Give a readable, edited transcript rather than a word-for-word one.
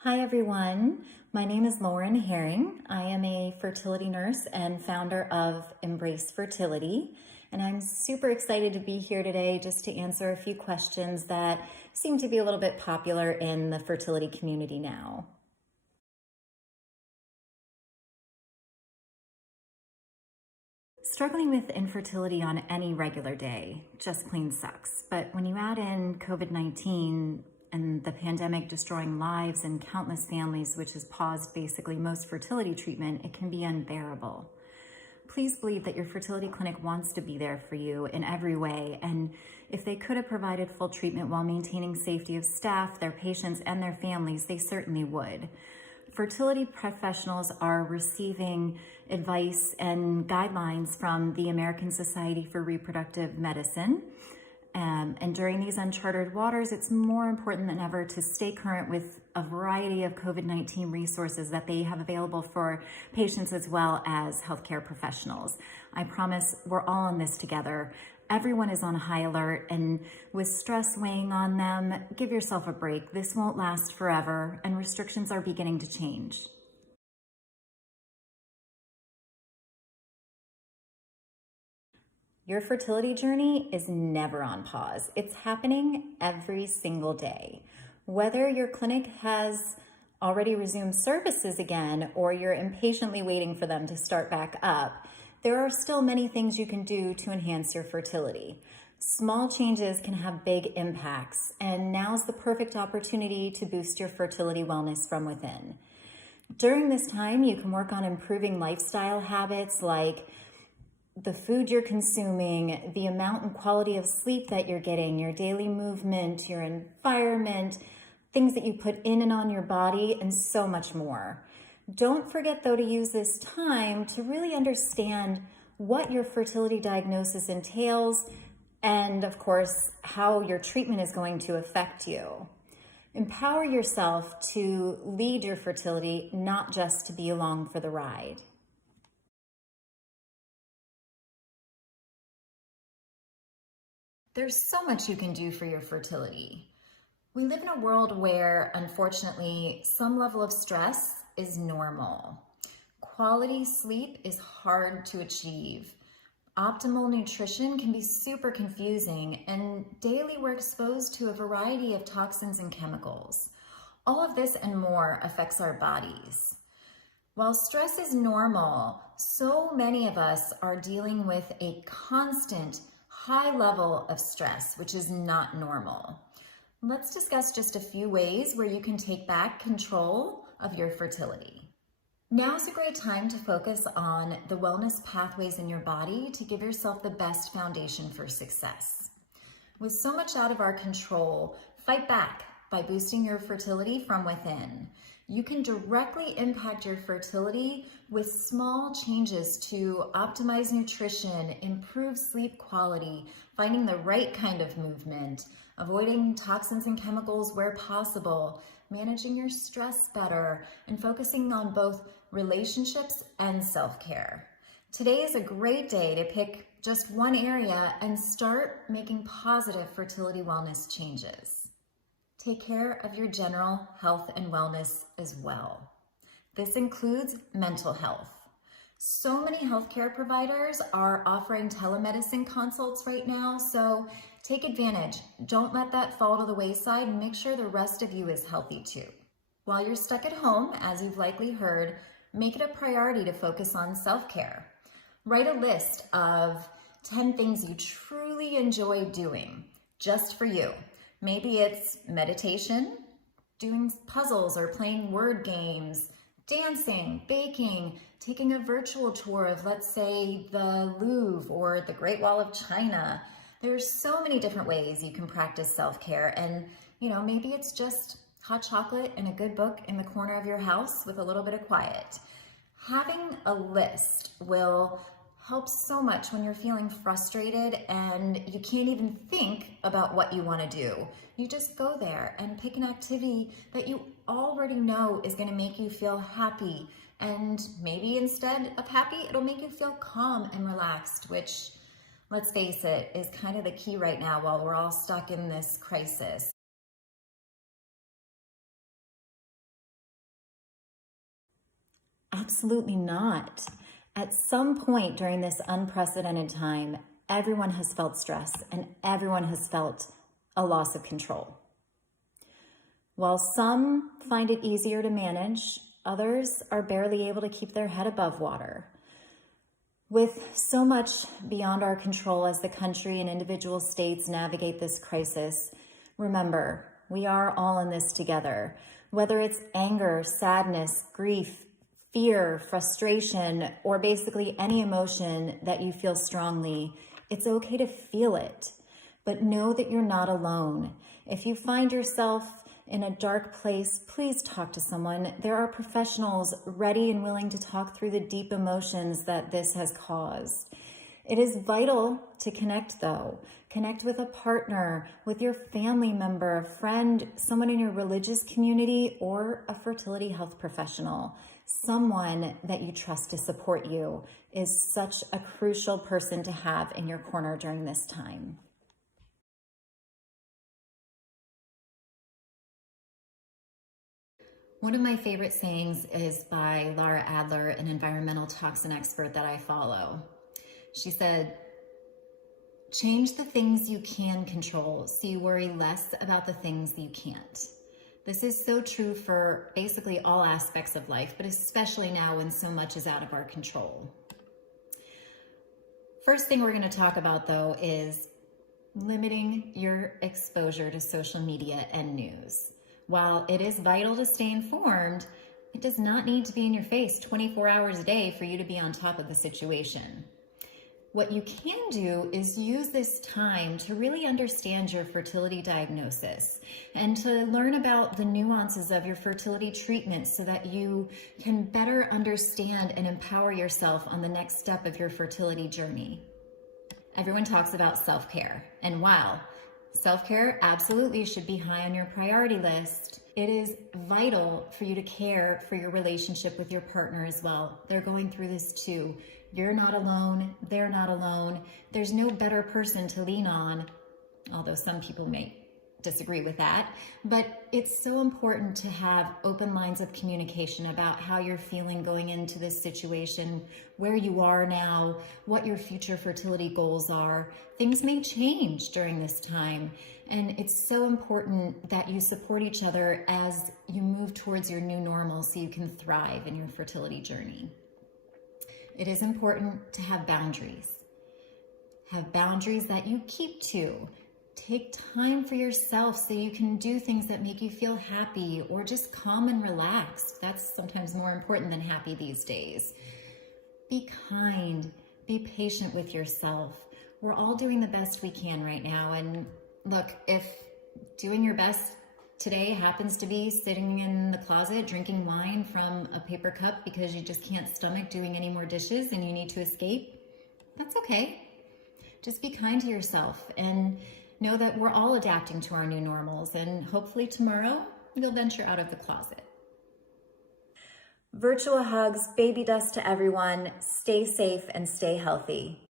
Hi everyone, my name is Lauren Haring. I am a fertility nurse and founder of Embrace Fertility, and I'm super excited to be here today just to answer a few questions that seem to be a little bit popular in the fertility community now. Struggling with infertility on any regular day just plain sucks. But when you add in COVID-19 and the pandemic destroying lives and countless families, which has paused basically most fertility treatment, it can be unbearable. Please believe that your fertility clinic wants to be there for you in every way. And if they could have provided full treatment while maintaining safety of staff, their patients, and their families, they certainly would. Fertility professionals are receiving advice and guidelines from the American Society for Reproductive Medicine. And during these uncharted waters, it's more important than ever to stay current with a variety of COVID-19 resources that they have available for patients as well as healthcare professionals. I promise we're all in this together. Everyone is on high alert, and with stress weighing on them, give yourself a break. This won't last forever, and restrictions are beginning to change. Your fertility journey is never on pause. It's happening every single day. Whether your clinic has already resumed services again or you're impatiently waiting for them to start back up, there are still many things you can do to enhance your fertility. Small changes can have big impacts, and now's the perfect opportunity to boost your fertility wellness from within. During this time, you can work on improving lifestyle habits like the food you're consuming, the amount and quality of sleep that you're getting, your daily movement, your environment, things that you put in and on your body, and so much more. Don't forget, though, to use this time to really understand what your fertility diagnosis entails and, of course, how your treatment is going to affect you. Empower yourself to lead your fertility, not just to be along for the ride. There's so much you can do for your fertility. We live in a world where, unfortunately, some level of stress is normal. Quality sleep is hard to achieve. Optimal nutrition can be super confusing, and daily we're exposed to a variety of toxins and chemicals. All of this and more affects our bodies. While stress is normal, so many of us are dealing with a constant high level of stress, which is not normal. Let's discuss just a few ways where you can take back control of your fertility. Now's a great time to focus on the wellness pathways in your body to give yourself the best foundation for success. With so much out of our control, fight back by boosting your fertility from within. You can directly impact your fertility with small changes to optimize nutrition, improve sleep quality, finding the right kind of movement, avoiding toxins and chemicals where possible, managing your stress better, and focusing on both relationships and self-care. Today is a great day to pick just one area and start making positive fertility wellness changes. Take care of your general health and wellness as well. This includes mental health. So many healthcare providers are offering telemedicine consults right now, so take advantage. Don't let that fall to the wayside, and make sure the rest of you is healthy too. While you're stuck at home, as you've likely heard, make it a priority to focus on self-care. Write a list of 10 things you truly enjoy doing just for you. Maybe it's meditation, doing puzzles or playing word games, dancing, baking, taking a virtual tour of, let's say, the Louvre or the Great Wall of China. There's so many different ways you can practice self-care, and maybe it's just hot chocolate and a good book in the corner of your house with a little bit of quiet. Having a list will help so much when you're feeling frustrated and you can't even think about what you want to do. You just go there and pick an activity that you already know is going to make you feel happy, and maybe instead of happy, it'll make you feel calm and relaxed, which, let's face it, is kind of the key right now while we're all stuck in this crisis. Absolutely not. At some point during this unprecedented time, everyone has felt stress and everyone has felt a loss of control. While some find it easier to manage, others are barely able to keep their head above water. With so much beyond our control as the country and individual states navigate this crisis, remember, we are all in this together. Whether it's anger, sadness, grief, fear, frustration, or basically any emotion that you feel strongly, it's okay to feel it, but know that you're not alone. If you find yourself in a dark place, please talk to someone. There are professionals ready and willing to talk through the deep emotions that this has caused. It is vital to connect though. Connect with a partner, with your family member, a friend, someone in your religious community, or a fertility health professional. Someone that you trust to support you is such a crucial person to have in your corner during this time. One of my favorite sayings is by Laura Adler, an environmental toxin expert that I follow. She said, "Change the things you can control so you worry less about the things you can't." This is so true for basically all aspects of life, but especially now when so much is out of our control. First thing we're going to talk about though is limiting your exposure to social media and news. While it is vital to stay informed, it does not need to be in your face 24 hours a day for you to be on top of the situation. What you can do is use this time to really understand your fertility diagnosis and to learn about the nuances of your fertility treatment so that you can better understand and empower yourself on the next step of your fertility journey. Everyone talks about self-care, and while self-care absolutely should be high on your priority list, it is vital for you to care for your relationship with your partner as well. They're going through this too. You're not alone. They're not alone. There's no better person to lean on, although some people may disagree with that. But it's so important to have open lines of communication about how you're feeling going into this situation, where you are now, what your future fertility goals are. Things may change during this time, and it's so important that you support each other as you move towards your new normal so you can thrive in your fertility journey. It is important to have boundaries. Have boundaries that you keep to. Take time for yourself so you can do things that make you feel happy or just calm and relaxed. That's sometimes more important than happy these days. Be kind. Be patient with yourself. We're all doing the best we can right now. And look, if doing your best today happens to be sitting in the closet drinking wine from a paper cup because you just can't stomach doing any more dishes and you need to escape, that's okay. Just be kind to yourself and know that we're all adapting to our new normals, and hopefully tomorrow you'll venture out of the closet. Virtual hugs, baby dust to everyone. Stay safe and stay healthy.